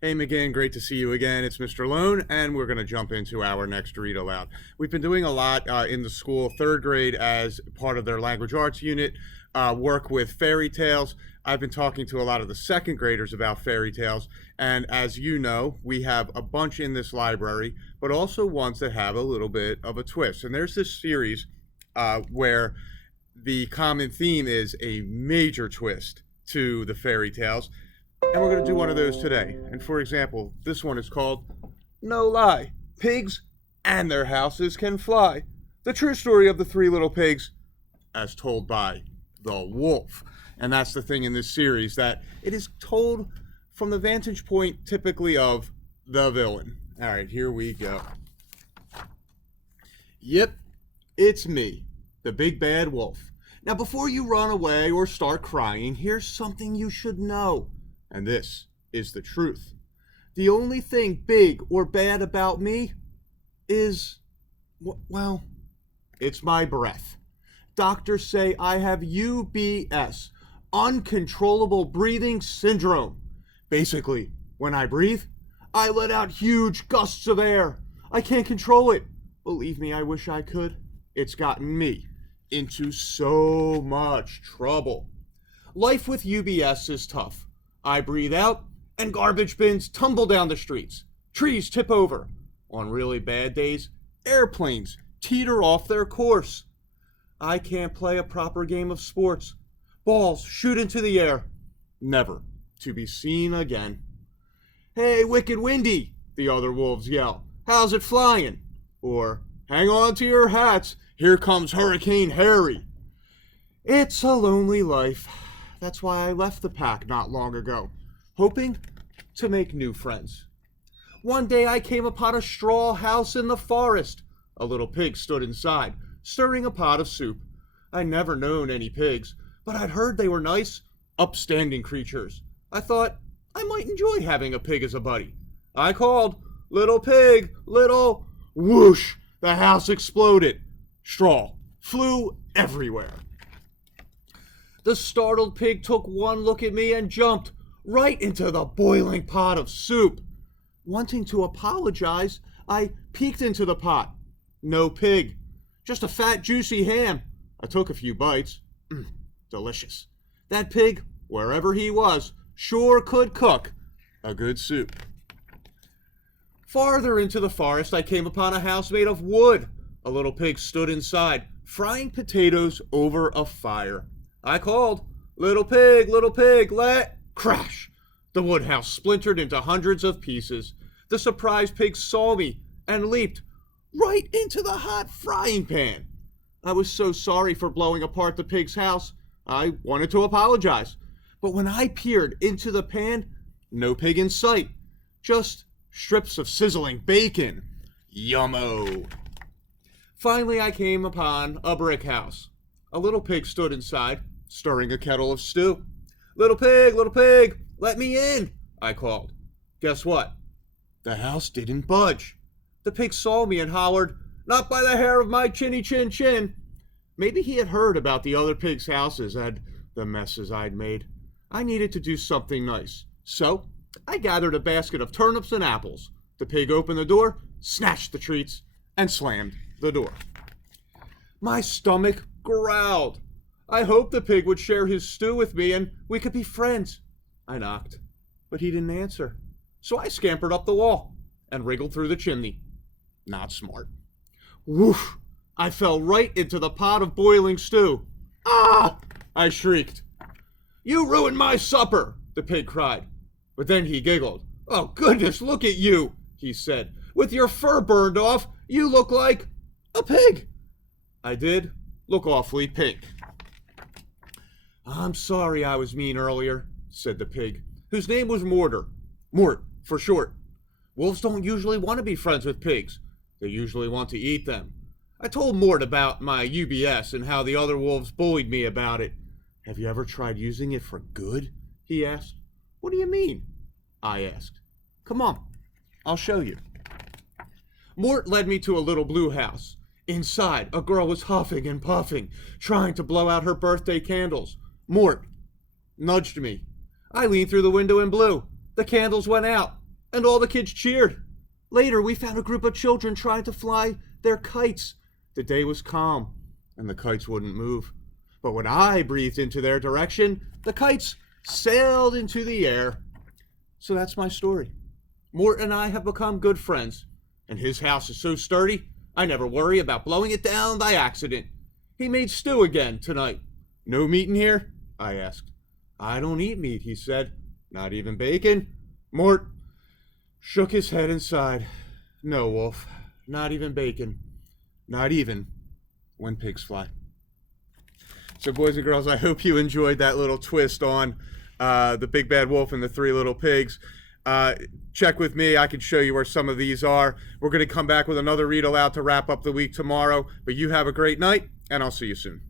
Hey McGinn, great to see you again. It's Mr. Lohn, and we're going to jump into our next read aloud. We've been doing a lot in the school, third grade, as part of their language arts unit, work with fairy tales. I've been talking to a lot of the second graders about fairy tales, and as you know, we have a bunch in this library, but also ones that have a little bit of a twist. And there's this series where the common theme is a major twist to the fairy tales. And we're going to do one of those today. And for example, this one is called No Lie, Pigs and Their Houses Can Fly. The true story of the three little pigs as told by the wolf. And that's the thing in this series, that it is told from the vantage point typically of the villain. All right, here we go. Yep, it's me, the big bad wolf. Now before you run away or start crying, here's something you should know. And this is the truth. The only thing big or bad about me is, well, it's my breath. Doctors say I have UBS, uncontrollable breathing syndrome. Basically, when I breathe, I let out huge gusts of air. I can't control it. Believe me, I wish I could. It's gotten me into so much trouble. Life with UBS is tough. I breathe out, and garbage bins tumble down the streets. Trees tip over. On really bad days, airplanes teeter off their course. I can't play a proper game of sports. Balls shoot into the air, never to be seen again. Hey, Wicked Windy, the other wolves yell. How's it flying? Or, hang on to your hats, here comes Hurricane Harry. It's a lonely life. That's why I left the pack not long ago, hoping to make new friends. One day I came upon a straw house in the forest. A little pig stood inside, stirring a pot of soup. I'd never known any pigs, but I'd heard they were nice, upstanding creatures. I thought I might enjoy having a pig as a buddy. I called, "Little pig, little..." Whoosh! The house exploded. Straw flew everywhere. The startled pig took one look at me and jumped right into the boiling pot of soup. Wanting to apologize, I peeked into the pot. No pig, just a fat, juicy ham. I took a few bites. Delicious. That pig, wherever he was, sure could cook a good soup. Farther into the forest, I came upon a house made of wood. A little pig stood inside, frying potatoes over a fire. I called, little pig, let..." Crash! The wood house splintered into hundreds of pieces. The surprised pig saw me and leaped right into the hot frying pan. I was so sorry for blowing apart the pig's house. I wanted to apologize. But when I peered into the pan, no pig in sight. Just strips of sizzling bacon. Yummo! Finally, I came upon a brick house. A little pig stood inside, stirring a kettle of stew. Little pig, let me in," I called. Guess what? The house didn't budge. The pig saw me and hollered, "Not by the hair of my chinny chin chin." Maybe he had heard about the other pigs' houses and the messes I'd made. I needed to do something nice. So I gathered a basket of turnips and apples. The pig opened the door, snatched the treats, and slammed the door. My stomach growled. I hoped the pig would share his stew with me and we could be friends. I knocked, but he didn't answer. So I scampered up the wall and wriggled through the chimney. Not smart. Woof! I fell right into the pot of boiling stew. "Ah!" I shrieked. "You ruined my supper," the pig cried. But then he giggled. "Oh goodness, look at you," he said. "With your fur burned off, you look like a pig." I did look awfully pink. "I'm sorry I was mean earlier," said the pig, whose name was Mortar. Mort, for short. Wolves don't usually want to be friends with pigs. They usually want to eat them. I told Mort about my UBS and how the other wolves bullied me about it. "Have you ever tried using it for good?" he asked. "What do you mean?" I asked. "Come on, I'll show you." Mort led me to a little blue house. Inside, a girl was huffing and puffing, trying to blow out her birthday candles. Mort nudged me. I leaned through the window and blew. The candles went out. and all the kids cheered. Later, we found a group of children trying to fly their kites. The day was calm, and the kites wouldn't move. But when I breathed into their direction, the kites sailed into the air. So that's my story. Mort and I have become good friends, and his house is so sturdy, I never worry about blowing it down by accident. He made stew again tonight. No meat in here? I asked. I don't eat meat, he said. Not even bacon? Mort shook his head and sighed. No, Wolf, not even bacon. Not even when pigs fly. So, boys and girls, I hope you enjoyed that little twist on the Big Bad Wolf and the Three Little Pigs. Check with me. I can show you where some of these are. We're going to come back with another read aloud to wrap up the week tomorrow. But you have a great night, and I'll see you soon.